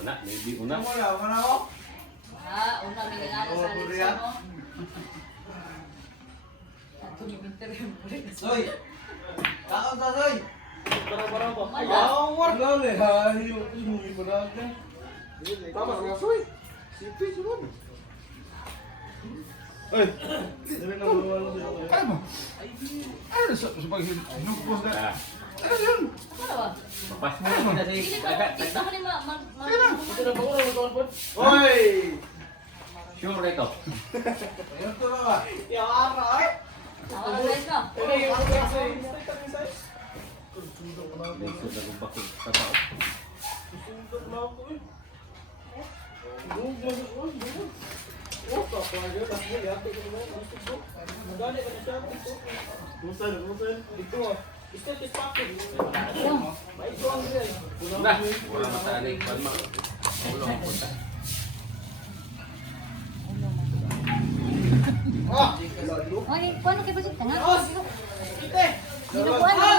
Una, maybe una. Mana ako? Una miningano sa lisa mo. Ato ni Winter yung Soy! Kaon sa soy! Barang-barang pa. Ayaw, wala le. Ayaw, inuwi mo na ako. Tama nga soy. Sipi, sunod. Ay! Dali na mo sa'yo. Ano mo? Ano sa pag-hinupos na? Ah, Ano yun? Ano ba? mapas mo na si Dili ko agad. kita ko ni Ito na po na po. Oy! Sure ito. Ayun to ba? Ya, aray! Ako guys no. Lisod na kung bakit sa tao. Na, wala mataanig. Palma. Ulo ang punta. Ah! Ay, paano kayo ba siya? Tanga? Ite! Ginukuhan mo.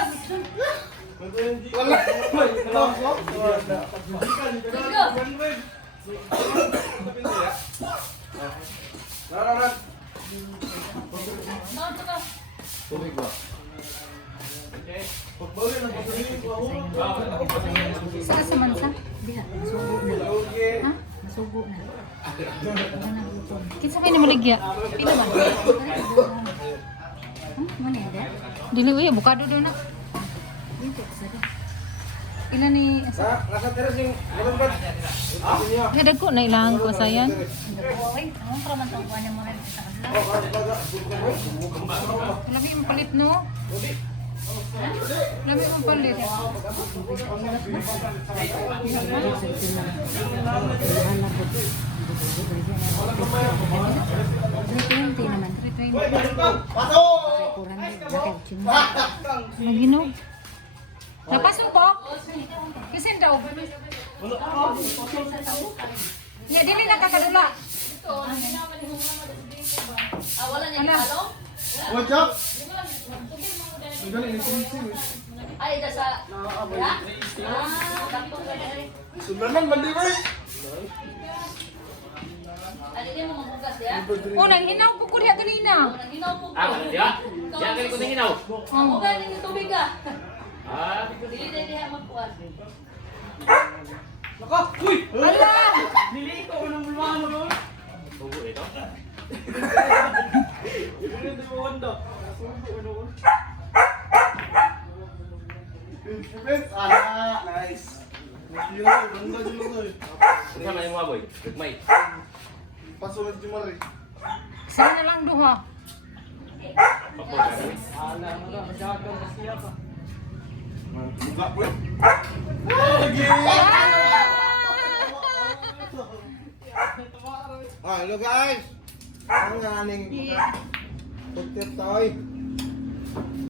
Wala! Saan ka? Tubig ba? Saan sa mansa? Diha, masugo na. Ha? Masugo na. Wala na lupon. Kinsa kayo na maligya? Pila ba? Mana ada? Dili uy, bukado daw na. Dito, sada. Ila ni Nasa teres yung malambad. Kada ko na ilangan ko sayan. Ay, ang praman tawag niya mo rin sa kanila. Lami mo palit no? Lami mo palit. Trito naman. Trito Naginog. Napasok po? Kasi daw. Nga, dili na kakadula. Wala niya halo? What's up? Ay, ito sa... Ya? Kampong ka na rin. Sunanan, mandibay! Ano din mo mabugas ya? Unang hinaw ko kuriya ganina. Unang hinaw po ko. Ah, ya. Ya, ganun ko na hinaw. Ako galing yung tubig ah. Ah, Dili na diha magkuhan. Naka! Uy! Ala! Nilito ko ng bulmahan mo doon! tubo ito. Nilito mo wanda. Nice! Ganda dito ko eh. Ano naman yung mga boy? Gagmay. Pasunod si Mari. Sana na lang duha. Papo na rin. Buka po eh. Ah, hello guys! Ang aning pagkip tayo.